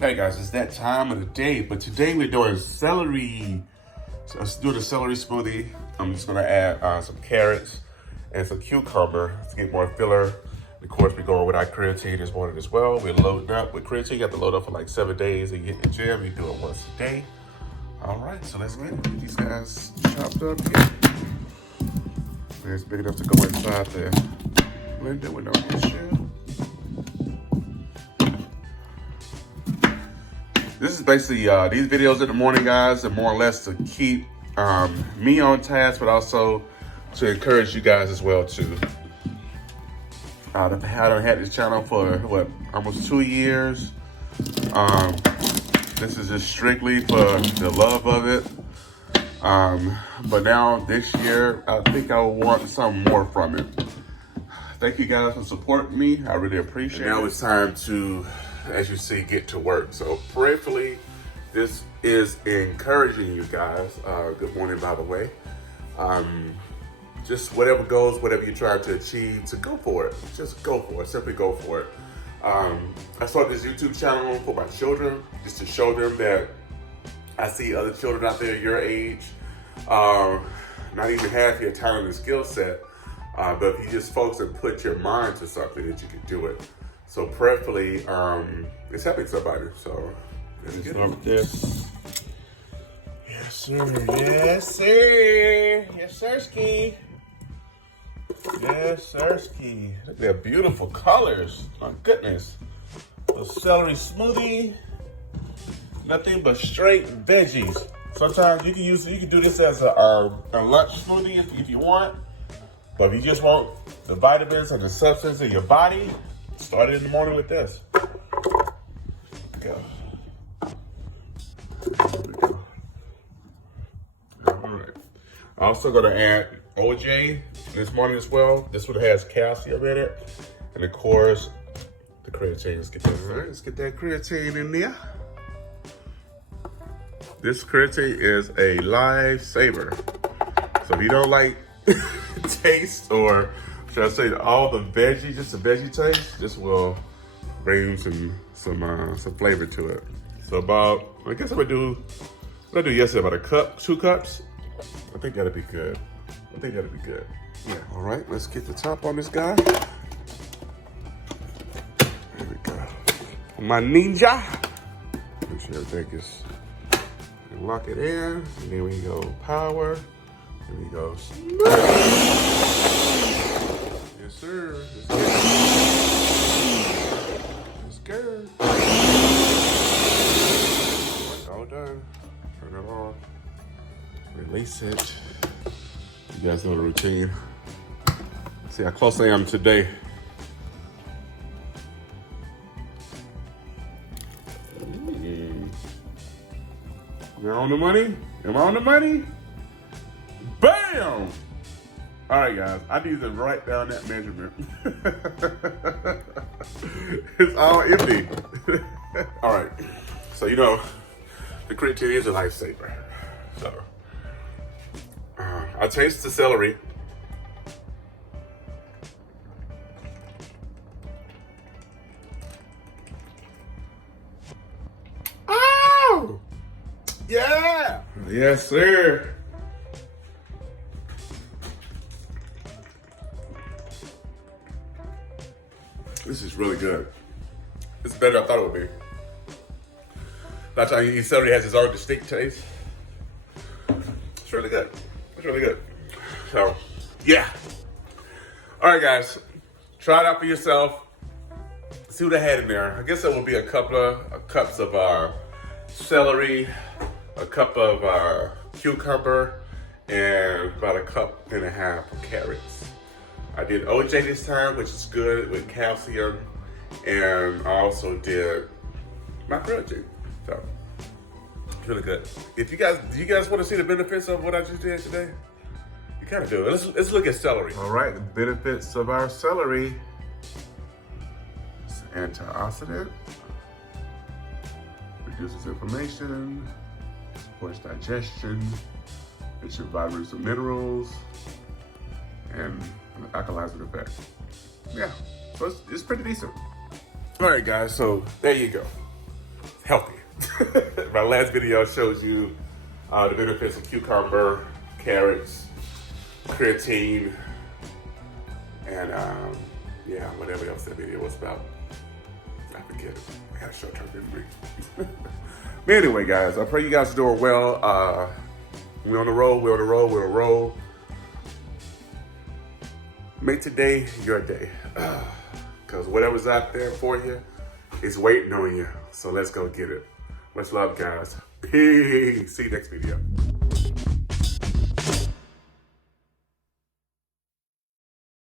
Hey guys, it's that time of the day, but today we're doing celery. So let's do the celery smoothie. I'm just gonna add some carrots and some cucumber to get more filler. Of course, we're going with our creatine this morning as well. We're loading up with creatine. You have to load up for like 7 days and get in the gym. You do it once a day. All right, so let's get these guys chopped up here. And it's big enough to go inside the blender with no issue. This is basically these videos in the morning, guys, are more or less to keep me on task, but also to encourage you guys as well too. I done had this channel for what, almost 2 years. This is just strictly for the love of it. But now this year, I think I want some more from it. Thank you guys for supporting me. I really appreciate it. Now it's time to, as you see, get to work. So prayerfully, this is encouraging you guys. Good morning, by the way. Just whatever goes, whatever you're trying to achieve, to go for it. Just go for it, simply go for it. I started this YouTube channel for my children, just to show them that I see other children out there your age, not even half your talent and skill set, but if you just focus and put your mind to something, that you can do it. So prayerfully, it's helping somebody. So let's start with this. Yes, sir. Yes, sir. Yes, sirski. Yes, sirski. Look at their beautiful colors. My goodness. A celery smoothie. Nothing but straight veggies. Sometimes you can do this as a lunch smoothie if you want. But if you just want the vitamins and the substance in your body, start it in the morning with this. Go. All right. I'm also gonna add OJ this morning as well. This one has calcium in it, and of course the creatine. Let's get that. All right, let's get that creatine in there. This creatine is a lifesaver. So if you don't like taste, or should I say all the veggie, just the veggie taste, this will bring some flavor to it. So about, I guess I'm gonna do yesterday about a cup, 2 cups. I think that'll be good. Yeah. All right, let's get the top on this guy. There we go. My ninja. Make sure everything is, lock it in, and then we go power. Here we go. Yes, sir. It's good. All done. Turn it on. Release it. You guys know the routine. See how close I am today. Am I on the money? Am I on the money? Bam! All right, guys, I need to write down that measurement. It's all empty. All right, so you know, the creatine is a lifesaver. So, I taste the celery. Oh! Yeah! Yes, sir. This is really good. It's better than I thought it would be. Not trying to eat celery has its own distinct taste. It's really good. It's really good. So, yeah. All right, guys. Try it out for yourself. See what I had in there. I guess there will be a couple of cups of celery, a cup of cucumber, and about 1.5 cups of carrots. I did OJ this time, which is good with calcium, and I also did my protein. So it's really good. Do you guys want to see the benefits of what I just did today? You kind of do. Let's look at celery. All right, the benefits of our celery. It's an antioxidant, reduces inflammation, supports digestion, it's your vitamins and minerals, and an alkalizing effect. Yeah, so it's pretty decent. All right, guys, so there you go. healthy. My last video shows you the benefits of cucumber, carrots, creatine, and yeah, whatever else that video was about. I forget it. I had a short-term memory. But anyway, guys, I pray you guys are doing well. We're on the road, we're on the road, we're on the road. Make today your day. Because whatever's out there for you is waiting on you. So let's go get it. Much love, guys. Peace. See you next video.